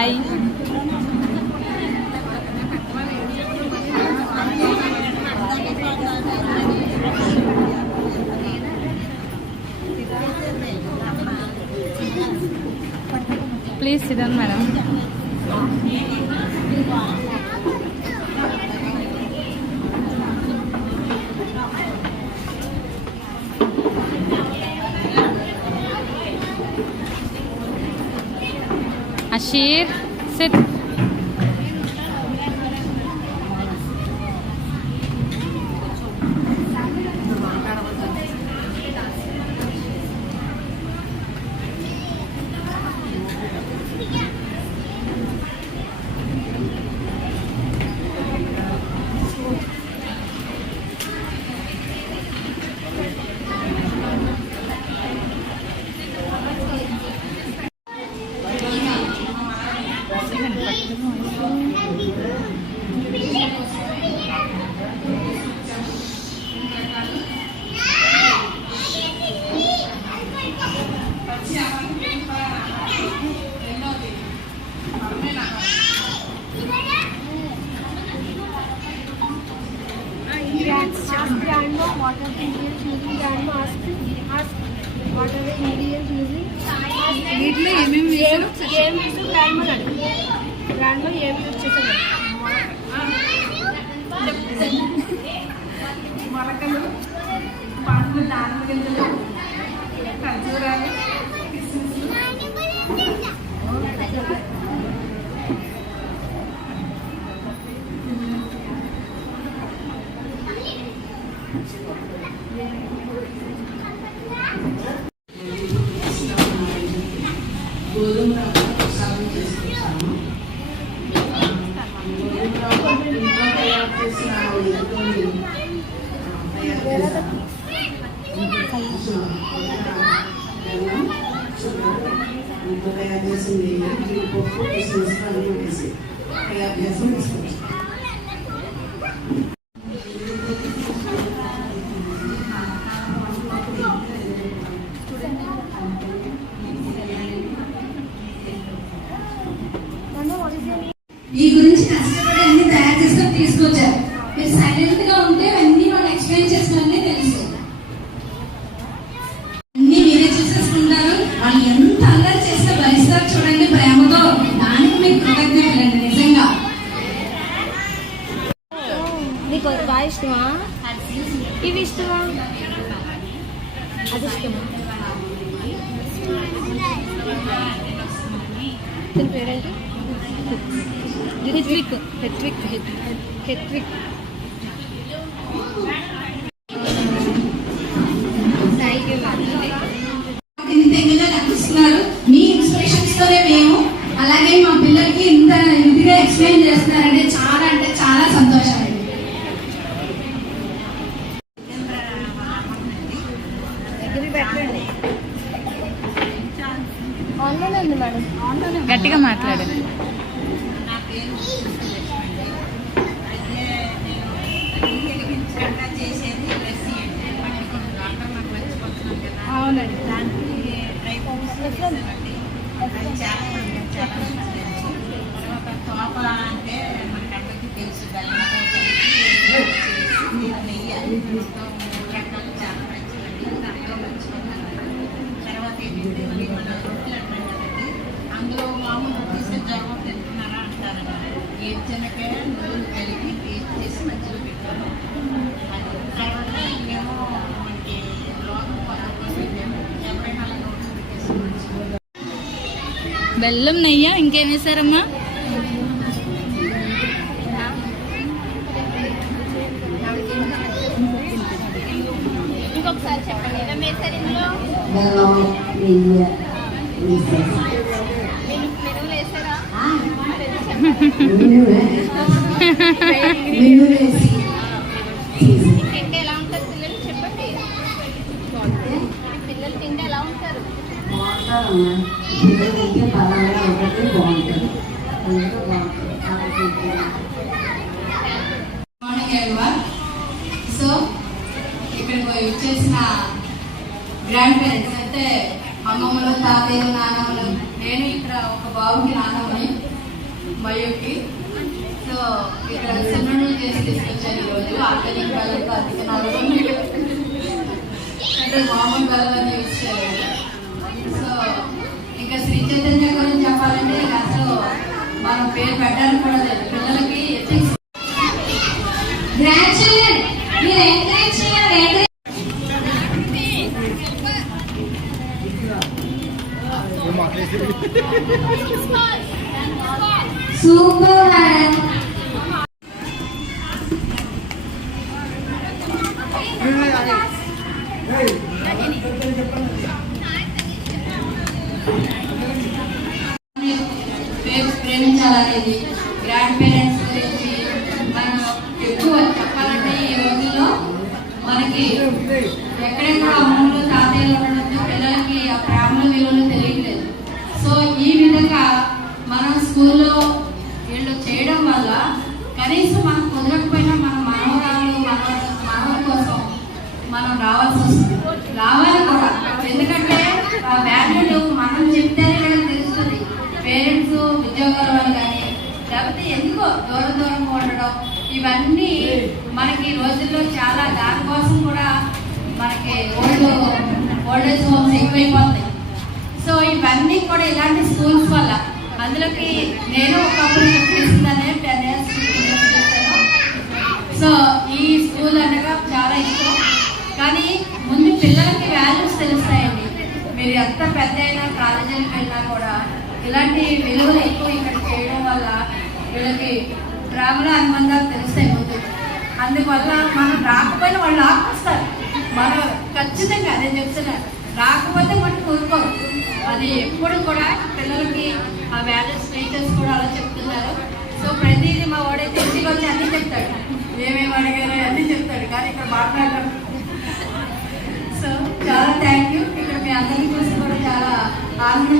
Hi. Please SIT down madam. Ashir, sit. Ask grandma what are the ingredients using. Grandma ask what are the ingredients using. వీటిలో ఏమేమి వేసారో ఏం వేసి grandma ఏమి use చేశారు. మొలకలు, పండ్లు, దానిమ్మ గింజలు, ఖర్జూరాలు, గోధుమ ప్రసాదం చేసుకొచ్చాము. ఇంట్లో తయారు చేసిన ఇంట్లో తయారు చేసింది జీడిపప్పు, కిస్మిస్ అన్నీ వేసి తయారు చేసి తీసుకొచ్చాము. మీ గురించి కష్టపడి అన్ని తయారు చేసుకొని తీసుకొచ్చారు. మీరు సైలెంట్ గా ఉంటే అన్ని వాళ్ళు ఎక్స్ప్లెయిన్ చేసినవన్నీ తెలుసు. అన్ని మీరే చూసేసుకుంటారు. వాళ్ళు ఎంత అల్లరి చేస్తే భరిస్తారు చూడండి ప్రేమతో. దానికి మీకు కృతజ్ఞతలండి నిజంగా. నీకు బాగా ఇష్టమా? ఇవి ఇష్టమా? అది ఇష్టమా? దీని పేరేంటి? హెట్విక్. ఇంతగా కనిపిస్తున్నారు. మీ ఇన్స్పిరేషన్స్ తోనే మేము అలాగే మా పిల్లలకి ఇంత ఇదిగా ఎక్స్ప్లెయిన్ చేస్తున్నారంటే చాలా అంటే చాలా సంతోషం అండి. ఆన్లైన్ ఉంది మేడం. గట్టిగా మాట్లాడు. అవునండి, దానికి డ్రై ఫ్రూట్స్ వేసానండి. అది చాలా తర్వాత తోప అంటే మనకి అందరికీ తెలుసు. బెల్లంతో నెయ్యి రకాలు చాలా మంచిదండి. దాంట్లో మంచిగా తర్వాత ఏంటంటే మన రొట్టెలు అంటాం కదండి, అందులో మామూలు తీసే జవం తింటున్నారా అంటారు. ఏడ్చనకాయ నూనె కలిపి వేస్ట్ చేసి మధ్యలో పెట్టాము. అది తర్వాత ఇవేమో మనకి లోపల ఎవరైనా అలా నోట్లు పెట్టేసి బెల్లం, నెయ్య, ఇంకేం వేసారమ్మా? ఇంకొకసారి చెప్పండి. ఏమేమి వేసారు ఇందులో? మెనువులు వేసారా? తింటే ఎలా ఉంటారు పిల్లలు చెప్పండి. పిల్లలు తింటే ఎలా ఉంటారు? సో ఇక్కడికి వచ్చేసిన గ్రాండ్ పేరెంట్స్ అంటే అమ్మమ్మలు, తాతయ్యలు, నాన్నమ్మలు, నేను ఇక్కడ ఒక బాబుకి నాన్నమ్మని. బయోకి. సో ఇక్కడ సెమినార్ చేసి తీసుకొచ్చాను ఈరోజు. ఆర్గానిక్ బయోకి అధిక నలభై అంటే మామూలు బయాలని యూజ్ చేయాలి. సో ఇంకా శ్రీ చైతన్య గురించి చెప్పాలంటే అసలు మనం పేరు పెట్టడానికి కూడా లేదు. పిల్లలకి ఎథిక్స్ గ్రాండ్ చిల్డ్రన్ మీరు ఎంకరేజ్ చేయాలి. Super madam. ప్రేమించాలనేది గ్రాండ్ పేరెంట్స్ గురించి మనం ఎక్కువ చెప్పాలంటే ఈ రోజుల్లో మనకి ఎక్కడెక్కడ అమ్మలు తాతయ్యలు ఉండడంతో పిల్లలకి ఆ ప్రేమ విలువలు తెలియట్లేదు. సో ఈ విధంగా మనం స్కూల్లో వీళ్ళు చేయడం వల్ల కనీసం మనం కుదరకపోయినా మన మనవరాలు మనవల కోసం మనం రావాల్సి వస్తుంది. రావాలి కూడా, ఎందుకంటే ఆ వాల్యూలు మనం చెప్తేనే వీళ్ళకి తెలుస్తుంది. పేరెంట్స్ ఉద్యోగాల వల్ల కానీ లేకపోతే ఎందుకో దూరంగా ఉండడం ఇవన్నీ మనకి ఈ రోజుల్లో చాలా దానికోసం కూడా మనకి ఓల్డేజ్ హోమ్స్ ఎక్కువైపోతాయి. సో ఇవన్నీ కూడా ఇలాంటి స్కూల్స్ వల్ల అందులోకి నేను ఒకప్పుడు చేసిందనే 10 years చేశాను. సో ఈ స్కూల్ అనగా చాలా ఇష్టం. కానీ ముందు పిల్లలకి వాల్యూస్ తెలుస్తాయండి. మీరు ఎంత పెద్ద అయినా కాలేజీలకు వెళ్ళినా కూడా ఇలాంటి విలువలు ఎక్కువ ఇక్కడ చేయడం వల్ల వీళ్ళకి ప్రేమలో అనుబంధాలు తెలుస్తాయి ముందు. అందువల్ల మనం రాకపోయినా వాళ్ళు ఆపొస్తారు. మనం ఖచ్చితంగా అదే చెప్తున్నారు, రాకపోతే మనం కోరుకోరు. అది ఎప్పుడు కూడా పిల్లలకి ఆ వాల్యూస్ టీచర్స్ కూడా అలా చెప్తున్నారు. సో ప్రతిదీ మా వాడైతే ఇంటికి వచ్చి అన్నీ చెప్తాడు, ఏమేమి అడిగారో అన్నీ చెప్తాడు, కానీ ఇక్కడ మాట్లాడడం. సో చాలా థ్యాంక్ యూ. ఇక్కడ మీ అందరికీ చూసి కూడా చాలా ఆనందం